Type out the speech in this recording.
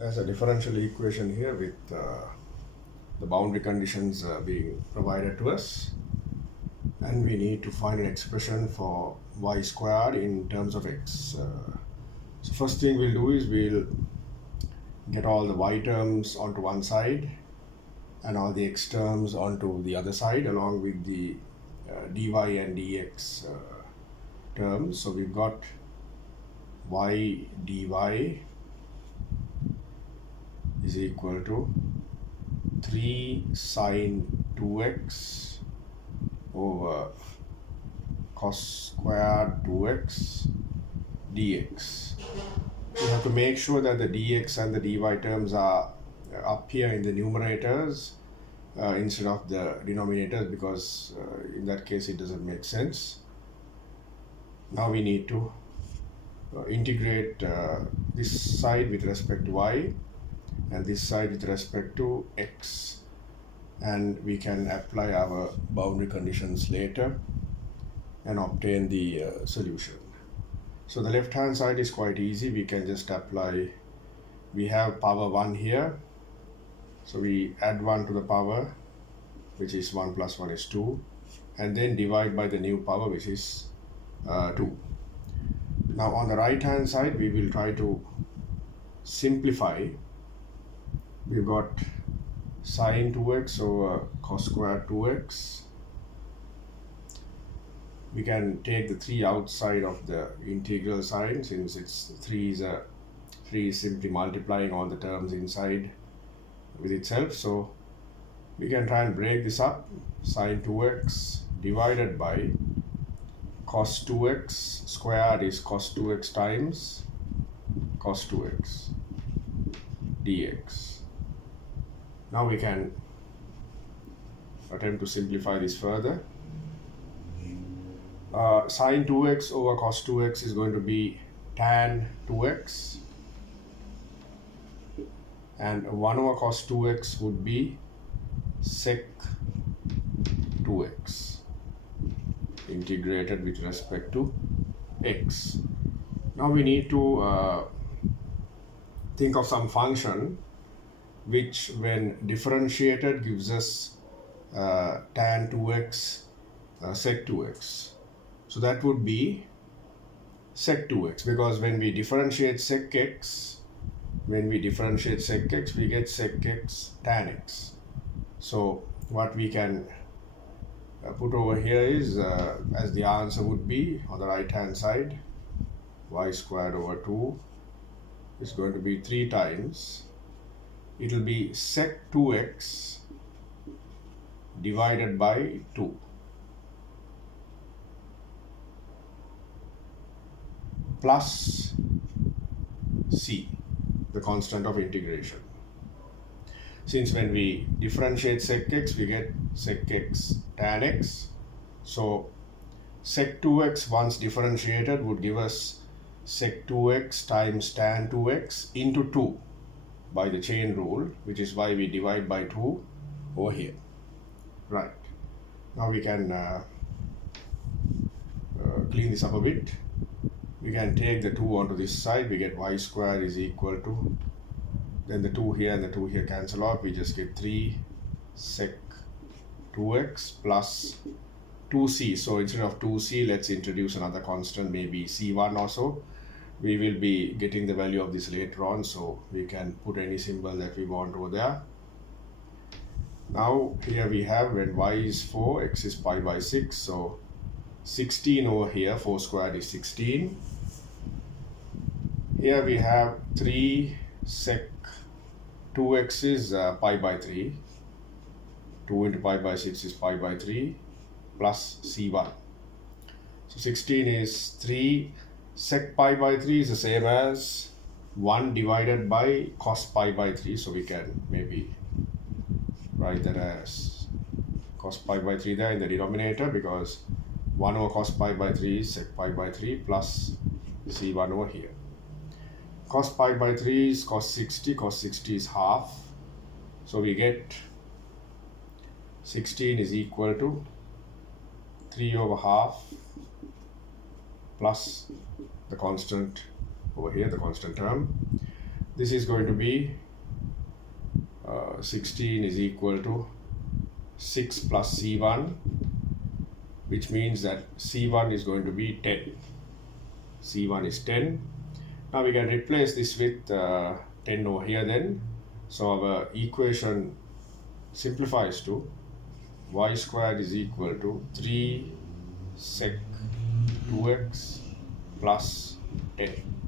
There's a differential equation here with the boundary conditions being provided to us, and we need to find an expression for y squared in terms of x. So first thing we'll do is we'll get all the y terms onto one side and all the x terms onto the other side, along with the dy and dx terms. So we've got y dy is equal to 3 sine 2x over cos squared 2x dx. We have to make sure that the dx and the dy terms are up here in the numerators instead of the denominators, because in that case it doesn't make sense. Now we need to integrate this side with respect to y and this side with respect to x, and we can apply our boundary conditions later and obtain the solution. So the left hand side is quite easy. We can just apply, we have power 1 here, so we add 1 to the power, which is 1 plus 1 is 2, and then divide by the new power, which is 2. Now on the right hand side we will try to simplify. We've got sine 2x over cos squared 2x. We can take the 3 outside of the integral sign, since it's 3 is simply multiplying all the terms inside with itself. So we can try and break this up. Sine 2x divided by cos 2x squared is cos 2x times cos 2x dx. Now we can attempt to simplify this further. Sine 2x over cos 2x is going to be tan 2x, and 1 over cos 2x would be sec 2x integrated with respect to x. Now we need to think of some function which, when differentiated, gives us tan 2x sec 2x. So that would be sec 2x, because when we differentiate sec x, we get sec x tan x. So what we can put over here is, as the answer would be on the right hand side, y squared over 2 is going to be 3 times, it will be sec 2x divided by 2 plus c, the constant of integration. Since when we differentiate sec x, we get sec x tan x. So sec 2x once differentiated would give us sec 2x times tan 2x into 2 by the chain rule, which is why we divide by 2 over here. Right. Now we can clean this up a bit. We can take the 2 onto this side. We get y squared is equal to, then the 2 here and the 2 here cancel out. We just get 3 sec 2x plus 2c. So instead of 2c, let's introduce another constant, maybe c1 or so. We will be getting the value of this later on, so we can put any symbol that we want over there. Now here we have, when y is 4, x is pi by 6, so 16 over here, 4 squared is 16. Here we have 3 sec 2x is pi by 3. 2 into pi by 6 is pi by 3 plus c1. So 16 is 3 sec pi by 3 is the same as 1 divided by cos pi by 3. So we can maybe write that as cos pi by 3 there in the denominator, because 1 over cos pi by 3 is sec pi by 3 plus c1 over here. Cos pi by 3 is cos 60. Cos 60 is half. So we get 16 is equal to 3 over half plus the constant over here, the constant term. This is going to be 16 is equal to 6 plus C1, which means that C1 is going to be 10. C1 is 10. Now we can replace this with 10 over here then. So our equation simplifies to y squared is equal to 3 sec 2x plus 10.